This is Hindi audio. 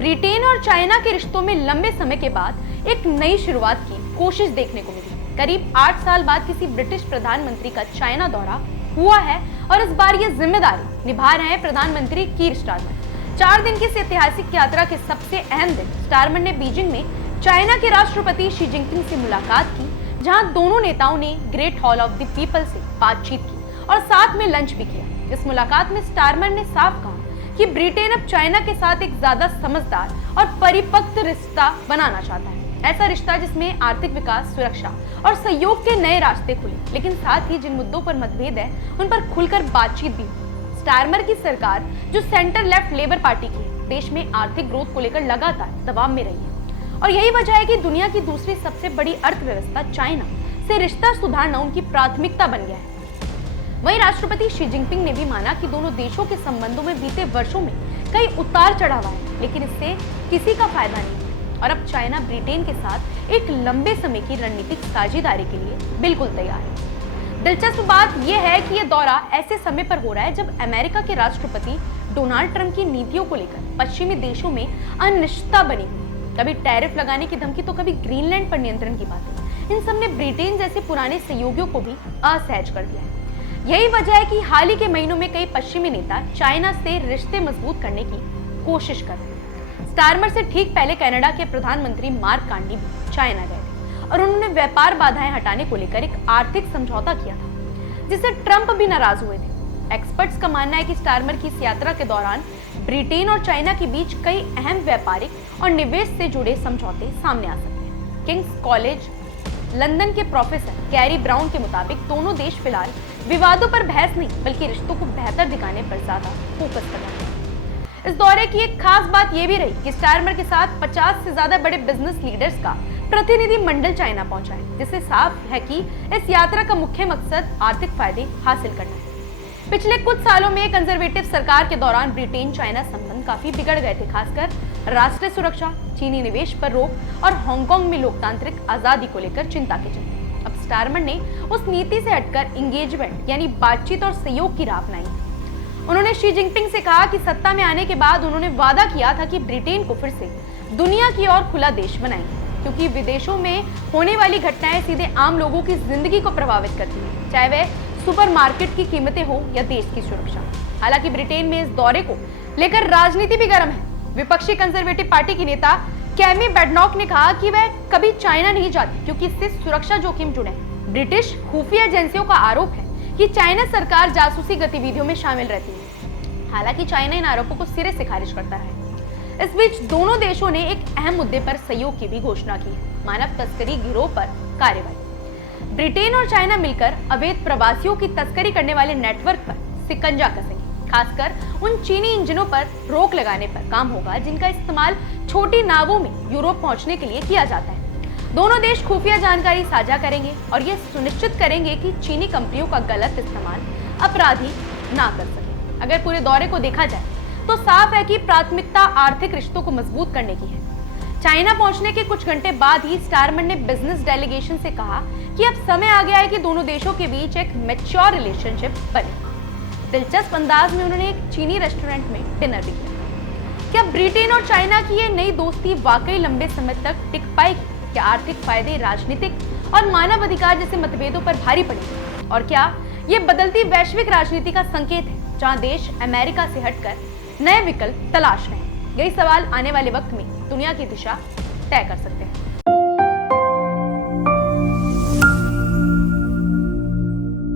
ब्रिटेन और चाइना के रिश्तों में लंबे समय के बाद एक नई शुरुआत की कोशिश देखने को मिली। करीब 8 साल बाद किसी ब्रिटिश प्रधानमंत्री का चाइना दौरा हुआ है और इस बार ये जिम्मेदारी निभा रहे हैं प्रधानमंत्री कीर स्टारमर। 4 दिन की इस ऐतिहासिक यात्रा के सबसे अहम दिन स्टारमर ने बीजिंग में चाइना के राष्ट्रपति शी जिनपिंग से मुलाकात की, जहां दोनों नेताओं ने great hall of the people से बातचीत की और साथ में लंच भी किया। इस मुलाकात में स्टारमर ने साफ कहा कि ब्रिटेन अब चाइना के साथ एक ज्यादा समझदार और परिपक्व रिश्ता बनाना चाहता है। ऐसा रिश्ता जिसमें आर्थिक विकास, सुरक्षा और सहयोग के नए रास्ते खुले, लेकिन साथ ही जिन मुद्दों पर मतभेद है उन पर खुलकर बातचीत भी हुई। स्टारमर की सरकार, जो सेंटर लेफ्ट लेबर पार्टी की है, देश में आर्थिक ग्रोथ को लेकर लगातार दबाव में रही है और यही वजह है कि दुनिया की दूसरी सबसे बड़ी अर्थव्यवस्था चाइना से रिश्ता सुधारना उनकी प्राथमिकता बन गया है। वहीं राष्ट्रपति शी जिनपिंग ने भी माना कि दोनों देशों के संबंधों में बीते वर्षों में कई उतार चढ़ाव आए, लेकिन इससे किसी का फायदा नहीं और अब चाइना ब्रिटेन के साथ एक लंबे समय की रणनीतिक साझेदारी के लिए बिल्कुल तैयार है। दिलचस्प बात यह है कि यह दौरा ऐसे समय पर हो रहा है जब अमेरिका के राष्ट्रपति डोनाल्ड ट्रंप की नीतियों को लेकर पश्चिमी देशों में अनिश्चितता बनी हुई। कभी टैरिफ लगाने की धमकी तो कभी ग्रीनलैंड पर नियंत्रण की बातें। इन सब ने ब्रिटेन जैसे पुराने सहयोगियों को भी असहज कर दिया है। यही वजह है कि हाल ही के महीनों में कई पश्चिमी नेता चाइना से रिश्ते मजबूत करने की कोशिश कर रहे हैं। स्टारमर से ठीक पहले कनाडा के प्रधानमंत्री मार्क कार्नी भी चाइना गए थे और उन्होंने व्यापार बाधाएं हटाने को लेकर एक आर्थिक समझौता किया था, जिससे ट्रंप भी नाराज हुए थे। एक्सपर्ट्स का मानना है कि स्टारमर की इस यात्रा के दौरान ब्रिटेन और चाइना के बीच कई अहम व्यापारिक और निवेश से जुड़े समझौते सामने आ सकते हैं। किंग्स कॉलेज लंदन के प्रोफेसर कैरी ब्राउन के मुताबिक दोनों देश फिलहाल विवादों पर बहस नहीं बल्कि रिश्तों को बेहतर दिखाने पर ज्यादा फोकस कर रहे हैं। इस दौरे की एक खास बात यह भी रही कि स्टारमर के साथ 50 से ज्यादा बड़े बिजनेस लीडर्स का प्रतिनिधि मंडल चाइना पहुंचा है, जिससे साफ है कि इस यात्रा का मुख्य मकसद आर्थिक फायदे हासिल करना है। पिछले कुछ सालों में कंजर्वेटिव सरकार के दौरान ब्रिटेन चाइना संबंध काफी बिगड़ गए थे, खासकर राष्ट्रीय सुरक्षा, चीनी निवेश पर रोक और हांगकांग में लोकतांत्रिक आजादी को लेकर चिंता के चलते अब स्टारमर ने उस नीति से हटकर इंगेजमेंट यानी बातचीत और सहयोग की राह अपनाई। उन्होंने शी जिनपिंग से कहा कि सत्ता में आने के बाद उन्होंने वादा किया था कि ब्रिटेन को फिर से दुनिया की ओर खुला देश बनाएंगे, क्योंकि विदेशों में होने वाली घटनाएं सीधे आम लोगों की जिंदगी को प्रभावित करती है, चाहे वह सुपरमार्केट की कीमतें हो या देश की सुरक्षा। हालांकि ब्रिटेन में इस दौरे को लेकर राजनीति भी गर्म है। विपक्षी कंजर्वेटिव पार्टी की नेता कैमी बेडनॉक ने कहा कि वह कभी चाइना नहीं जाती क्योंकि इससे सुरक्षा जोखिम जुड़े हैं। ब्रिटिश खुफिया एजेंसियों का आरोप है कि चाइना सरकार जासूसी गतिविधियों में शामिल रहती है। हालांकि चाइना इन आरोपों को सिरे से खारिज करता है। इस बीच दोनों देशों ने एक अहम मुद्दे पर सहयोग की भी घोषणा की है, मानव तस्करी गिरोह पर कार्रवाई। ब्रिटेन और चाइना मिलकर अवैध प्रवासियों की तस्करी करने वाले नेटवर्क पर शिकंजा कसेंगे। खासकर उन चीनी इंजनों पर रोक लगाने पर काम होगा जिनका इस्तेमाल छोटी नावों में यूरोप पहुंचने के लिए किया जाता है। दोनों देश खुफिया जानकारी साझा करेंगे और ये सुनिश्चित करेंगे कि चीनी कंपनियों का गलत इस्तेमाल अपराधी ना कर सके। अगर पूरे दौरे को देखा जाए तो साफ है कि प्राथमिकता आर्थिक रिश्तों को मजबूत करने की है। चाइना पहुंचने के कुछ घंटे बाद ही स्टारमर ने बिजनेस डेलीगेशन से कहा कि अब समय आ गया है कि दोनों देशों के बीच एक मैच्योर रिलेशनशिप बने। दिलचस्प अंदाज में उन्होंने एक चीनी रेस्टोरेंट में डिनर भी किया। क्या ब्रिटेन और चाइना की ये नई दोस्ती वाकई लंबे समय तक टिक पाएगी? क्या आर्थिक फायदे राजनीतिक और मानव अधिकार जैसे मतभेदों पर भारी पड़ेंगे? और क्या ये बदलती वैश्विक राजनीति का संकेत है जहां देश अमेरिका से हटकर नए विकल्प तलाश रहे हैं? यही सवाल आने वाले वक्त में दुनिया की दिशा तय कर सकते हैं।